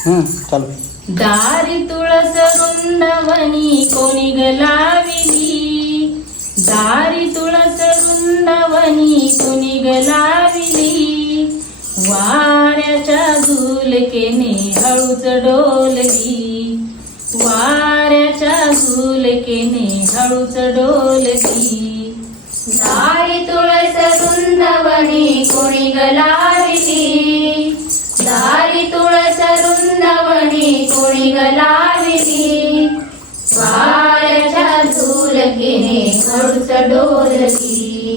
हम्म, चालू दारी तुळस वृंदवनी कोणी गलाविली दारी तुळस वृंदवनी कोणी गलाविली वाऱ्याच्या झुलकेने हळूच डोलली वाऱ्याच्या झुलकेने हळूच डोलली दारी तुळस वृंदवनी कोणी गला डोलली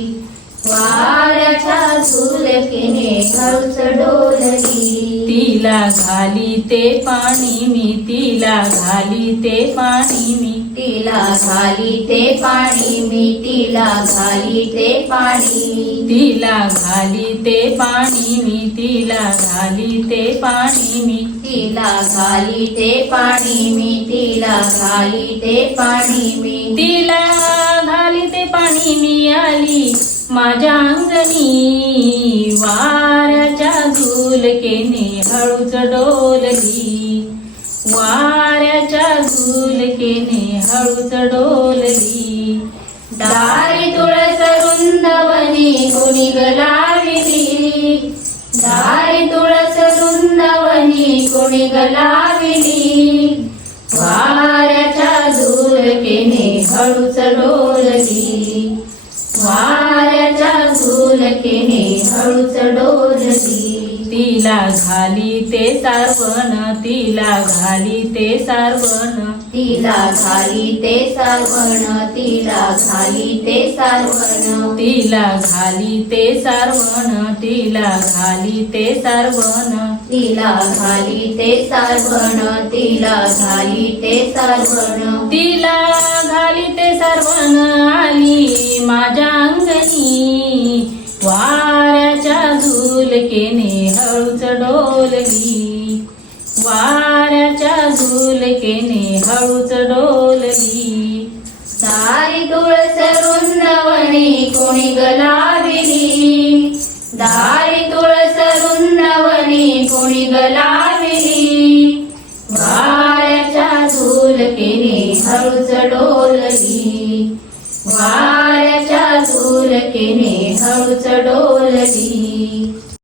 वाऱ्याच्या झुलकेने हळूच डोलली तिला घाली ते पाणी मी तिला घाली ते पाणी मी. तिला घाली ते पाणी मी तिला घाली ते पाणी मी. तिला घाली ते पाणी मी तिला घाली ते पाणी मी. तिला घाली ते पाणी मी तिला घाली ते पाणी मी. तिला पाणी मी आली माझ्या अंगणी. वाऱ्याच्या झुलकेने हळूच डोलली. वाऱ्याच्या झुलकेने हळूच डोलली. दारी तुळस वृंदवनी कोणी गलाविली दारी तुळस वृंदवनी कोणी गलाविली वाऱ्याच्या झुलकेने हळूच डोलली. वाऱ्याच्या झुलकेने हळूच डोलली तिला घाली ते सारवण तिला घाली ते सारवण. तिला घाली ते सारवण तिला घाली ते सारवण. तिला घाली ते सारवण तिला घाली ते सारवण. तिला घाली ते सारवण तिला घाली ते सारवण. तिला घाली ते सारवण आली माझ्या अंगणी वाऱ्याच्या झुलकेने हळूच डोलली. वाऱ्याच्या झुलकेने हळूच डोलली. दारी तुळस वृंदवनी कोणी गलाविली. दारी तुळस वृंदवनी कोणी गलाविली. वाऱ्याच्या झुलकेने हळूच डोलली. वा झुलकेने हळूच डोलली